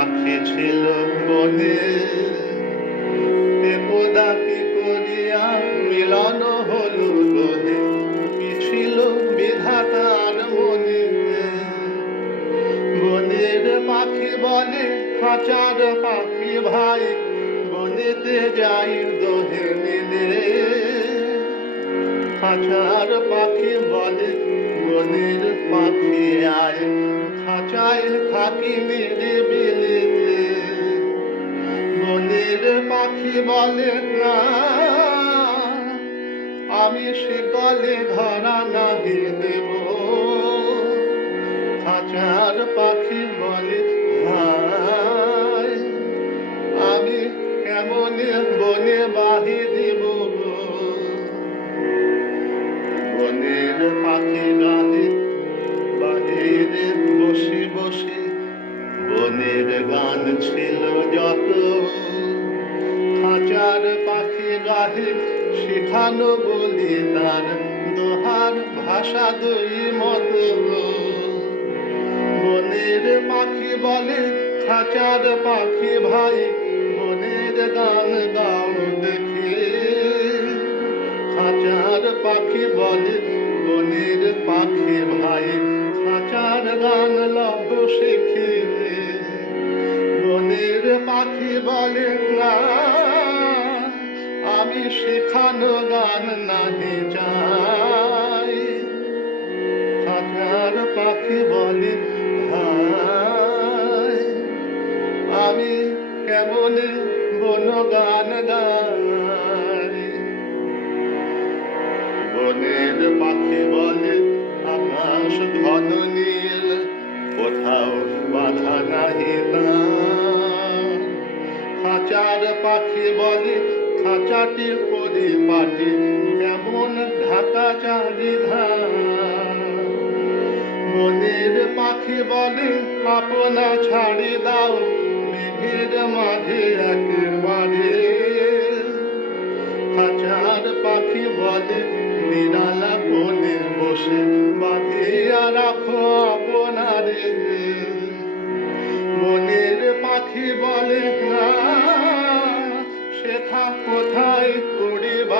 পাখি ছিল বনে। একদা কি করিয়া মিলন হলো কি ছিল বিধাতার মনে বনের পাখি বলে খাঁচার পাখি ভাই, বনেতে যাই দোহে মিলে। খাঁচার পাখি বলে বনের পাখি আয়, খাঁচায় থাকি মেরে বলে না। আমি শিকলে ধরা নাহি দেব। খাঁচার পাখি বলে হায় আমি কেমনে বনে বাহি দিব বনের পাখি গানে বাহিরে বসে বসে বনের গান ছিল যত। খাঁচার পাখি গাহে শেখানো বলি তার দোহার ভাষা দুই মতো বনের পাখি বলে, খাঁচার পাখি ভাই, বনের গান গাও দেখে। খাঁচার পাখি বলে, বনের পাখি ভাই, খাঁচার গান লব শিখে। আমি গান নাহি চাই খাঁচার পাখি বলে হায় আমি কেমনে বন গান গাই বনের পাখি বলে, আকাশ ঘন নীল, কোথাও বাধা নাহি তার। খাঁচার পাখি বলে খাঁচাটি পরিপাটি, কেমন ঢাকা চারিধার বনের পাখি বলে আপনা ছাড়ি দাও, মেঘের মাঝে একেবারে। খাঁচার পাখি বলে, নিরালা কোণে বসে, বাঁধিয়া রাখো আপনারে। মনের পাখি বলে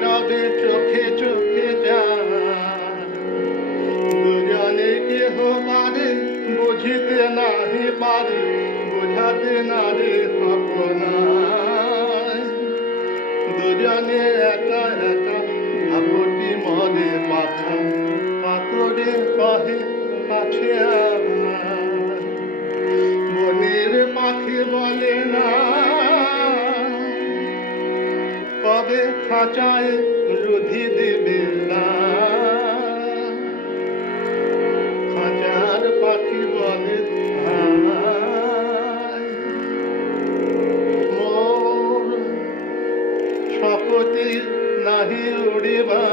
নীরবে চোখে চোখে যায় দুজনে কেহ পারে, বুঝিতে নাহি পারে, বোঝাতে নারে আপনার। দুজনে একা একা ঝাপটি মনে মাথা পাথরে কহে কাছে আমার তবে খাঁচায় রুধি দেবে না খাঁচার পাখি বলে মোর নাহি উড়িবা।